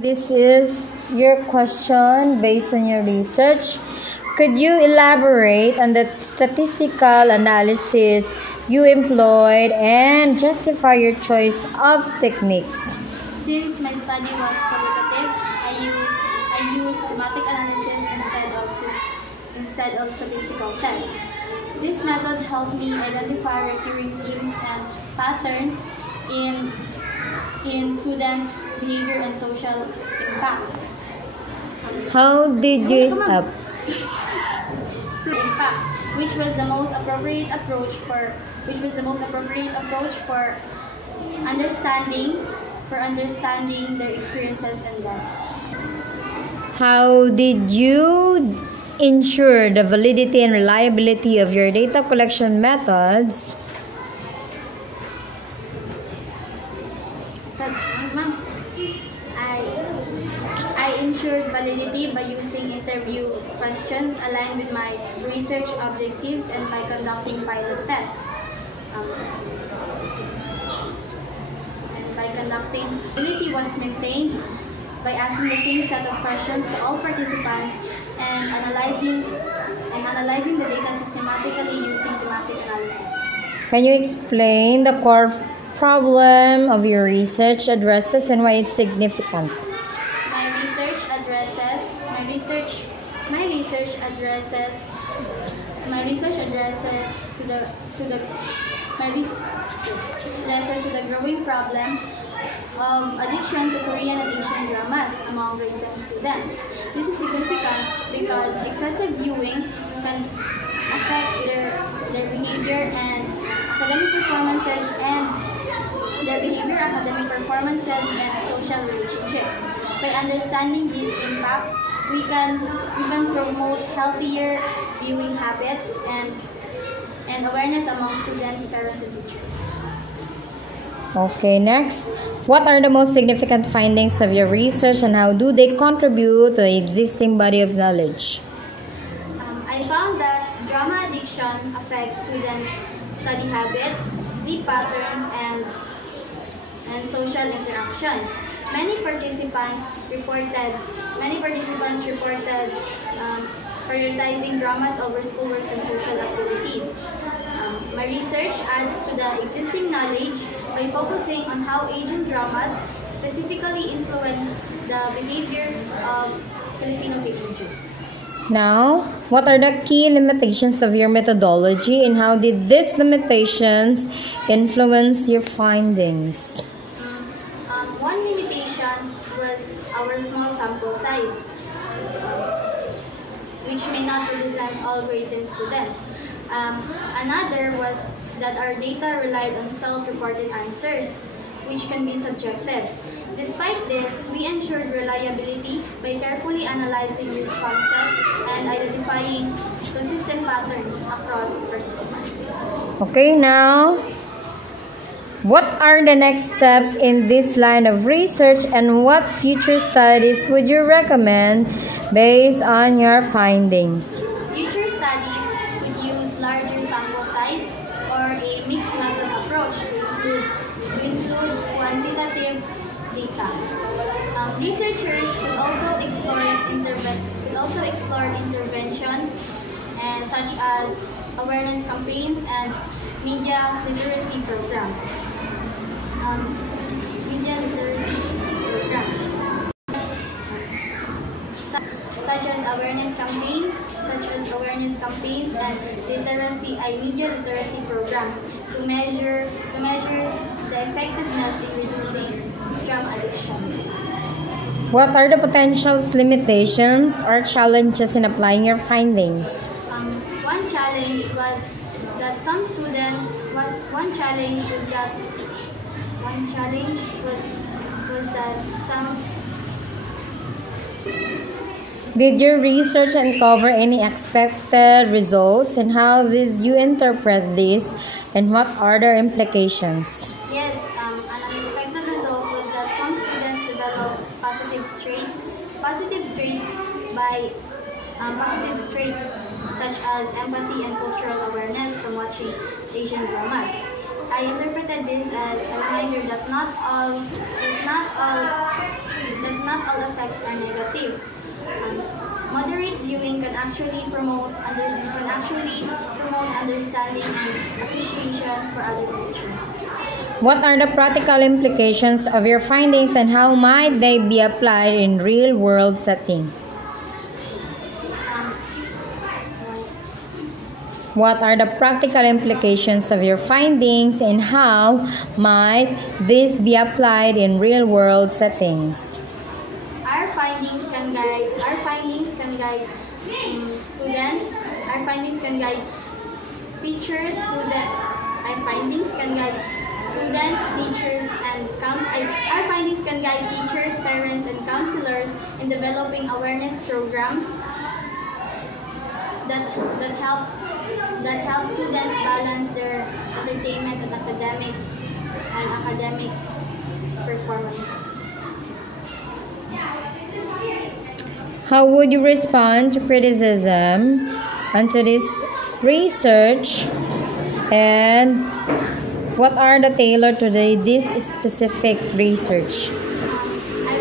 This is your question based on your research. Could you elaborate on the statistical analysis you employed and justify your choice of techniques? Since my study was qualitative, I used thematic analysis instead of statistical tests. This method helped me identify recurring themes and patterns in students' behavior and social impacts. How did you help? Impacts, which was the most appropriate approach for understanding their experiences and life. How did you ensure the validity and reliability of your data collection methods? I ensured validity by using interview questions aligned with my research objectives and by conducting pilot tests. Validity was maintained by asking the same set of questions to all participants and analyzing the data systematically using thematic analysis. Can you explain the core problem of your research addresses and why it's significant? My research addresses to the growing problem of addiction to Korean and Asian dramas among grade 10 students. This is significant because excessive viewing can affect their behavior and academic performances and social relationships. By understanding these impacts, we can promote healthier viewing habits and awareness among students, parents, and teachers. Okay, next. What are the most significant findings of your research and how do they contribute to the existing body of knowledge? I found that drama addiction affects students' study habits, sleep patterns, and social interactions. Many participants reported prioritizing dramas over schoolworks and social activities. My research adds to the existing knowledge by focusing on how Asian dramas specifically influence the behavior of Filipino teenagers. Now, what are the key limitations of your methodology and how did these limitations influence your findings? One limitation was our small sample size, which may not represent all grade 10 students. Another was that our data relied on self-reported answers, which can be subjective. Despite this, we ensured reliability by carefully analyzing responses and identifying consistent patterns across participants. Okay, now, what are the next steps in this line of research and what future studies would you recommend based on your findings? Future studies would use larger sample size or a mixed method approach to include quantitative data. Researchers could also explore interventions such as awareness campaigns and media literacy programs. Such as awareness campaigns and media literacy programs to measure the effectiveness in reducing drama addiction. What are the potential limitations or challenges in applying your findings? One challenge was that some Did your research uncover any expected results and how did you interpret this and what are their implications? Yes, an unexpected result was that some students develop positive traits such as empathy and cultural awareness from watching Asian dramas. I interpreted this as a reminder that not all effects are negative. Moderate viewing can actually promote understanding and appreciation for other cultures. What are the practical implications of your findings and how might they be applied in real-world setting? What are the practical implications of your findings and how might this be applied in real-world settings? Our findings can guide students. Our findings can guide teachers, students. Our findings can guide students, teachers, and our findings can guide teachers, parents, and counselors in developing awareness programs that help students balance their entertainment and academic performances. How would you respond to criticism onto this research, and what are the tailored to this specific research? I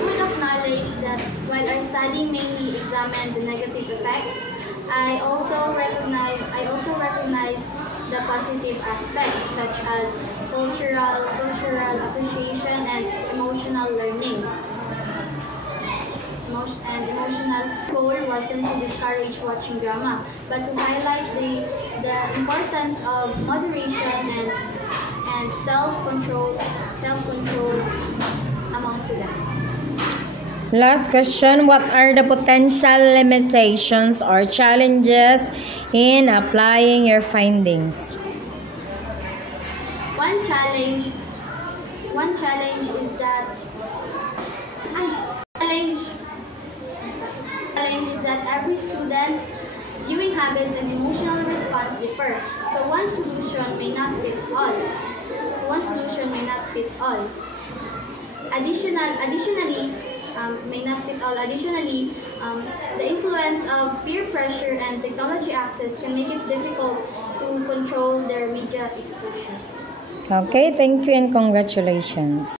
would acknowledge that while our study mainly examined the negative effects, I also recognize the positive aspects such as cultural appreciation and emotional learning. Emotional goal wasn't to discourage watching drama, but to highlight the importance of moderation and self-control among students. Last question, what are the potential limitations or challenges in applying your findings? One challenge is that every student's viewing habits and emotional response differ, so one solution may not fit all. Additionally, the influence of peer pressure and technology access can make it difficult to control their media exposure. Okay, thank you and congratulations.